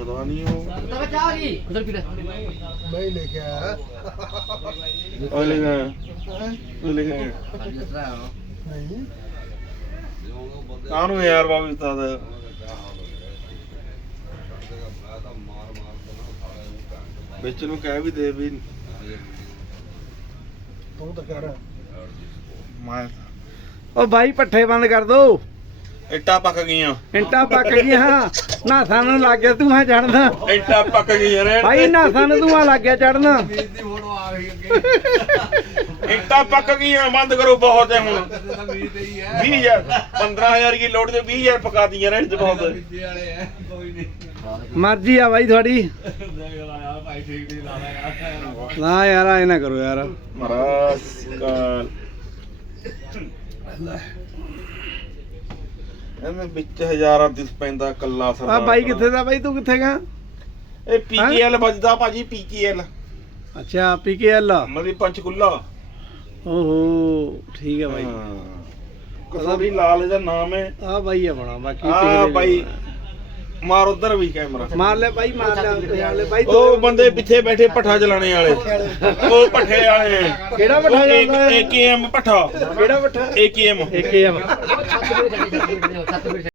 ਪਤਾ ਨਹੀਂ ਉਹ। ਤਬ ਚਾਹ ਗਈ। ਉਧਰ ਪੀ ਲੈ। ਮੈਂ ਹੀ ਲੈ ਕੇ ਆਇਆ। ਉਹ ਲਿਖਿਆ ਉਹ ਲਿਖਿਆ ਨਹੀਂ। ਕਾਹਨੂੰ ਯਾਰ ਬਾਬੂ ਉਸਤਾਦ ਵਿੱਚ ਨੂੰ ਕਹਿ ਵੀ ਦੇ ਵੀ। ਤੂੰ ਤਾਂ ਕਰ। ਮੈਂ ਉਹ ਬਾਈ ਪੱਠੇ ਬੰਦ ਕਰ ਦੋ। ਇੱਟਾਂ ਪੱਕ ਗਈਆਂ। ਇੰਟਾ ਪੱਕ ਗਈਆਂ ਨਾ ਸਾਨੂੰ ਲੱਗ ਗਿਆ ਤੂੰ ਆ ਚੜਨਾ ਇੱਟਾਂ ਪੱਕ ਗਈਆਂ ਨੇ। ਬਾਈ ਨਾ ਸਾਨੂੰ ਤੂੰ ਆ ਲੱਗ ਗਿਆ ਚੜਨਾ ਇੱਟਾਂ ਪੱਕ ਗਈਆਂ ਬੰਦ ਕਰੋ ਬਹੁਤ ਹੈ ਹੁਣ। 20000 15000 ਕੀ ਲੋਡ ਤੇ 20000 ਪਕਾ ਦੀਆਂ ਨੇ ਬਹੁਤ ਮਰਜ਼ੀ ਆ ਬਾਈ ਤੁਹਾਡੀ। ਨਾ ਯਾਰ ਐ ਨਾ ਕਰੋ ਯਾਰ। ਮਹਾਰਾਜ ਕਾਲ। ਇਹਨੇ ਵਿੱਚ ਹਜ਼ਾਰਾਂ ਦੀ ਪੈਂਦਾ ਕੱਲਾ ਆ ਸਰਦਾਰ ਬਾਈ ਕਿੱਥੇ ਦਾ ਬਾਈ? ਤੂੰ ਕਿੱਥੇ ਗਾ? ਇਹ ਪੀਕੇਐਲ ਵੱਜਦਾ ਭਾਜੀ ਪੀਕੇਐਲ। ਅੱਛਾ ਪੀਕੇਐਲ। ਮਤਲਬ ਪੰਚਕੁੱਲਾ ਓਹੋ ਠੀਕ ਹੈ ਬਾਈ। ਕਸੂਰੀ ਲਾਲ ਇਹਦਾ ਨਾਮ ਹੈ। ਆ ਬਾਈ ਆ ਬਣਾ ਬਾਕੀ ਆ ਬਾਈ ਮਾਰ ਉਧਰ ਵੀ ਕੈਮਰਾ। ਮਾਰ ਲੈ ਬਾਈ ਮਾਰ ਲੈ ਵਾਲੇ ਬਾਈ। ਉਹ ਬੰਦੇ ਪਿੱਛੇ ਬੈਠੇ ਪੱਠਾ ਚਲਾਣੇ ਵਾਲੇ। ਉਹ ਪੱਠੇ ਵਾਲੇ। ਕਿਹੜਾ ਪੱਠਾ ਜਾਂਦਾ ਹੈ? ਏਕੇਐਮ ਪੱਠਾ। ਕਿਹੜਾ ਪੱਠਾ? ਏਕੇਐਮ ਇੱਕ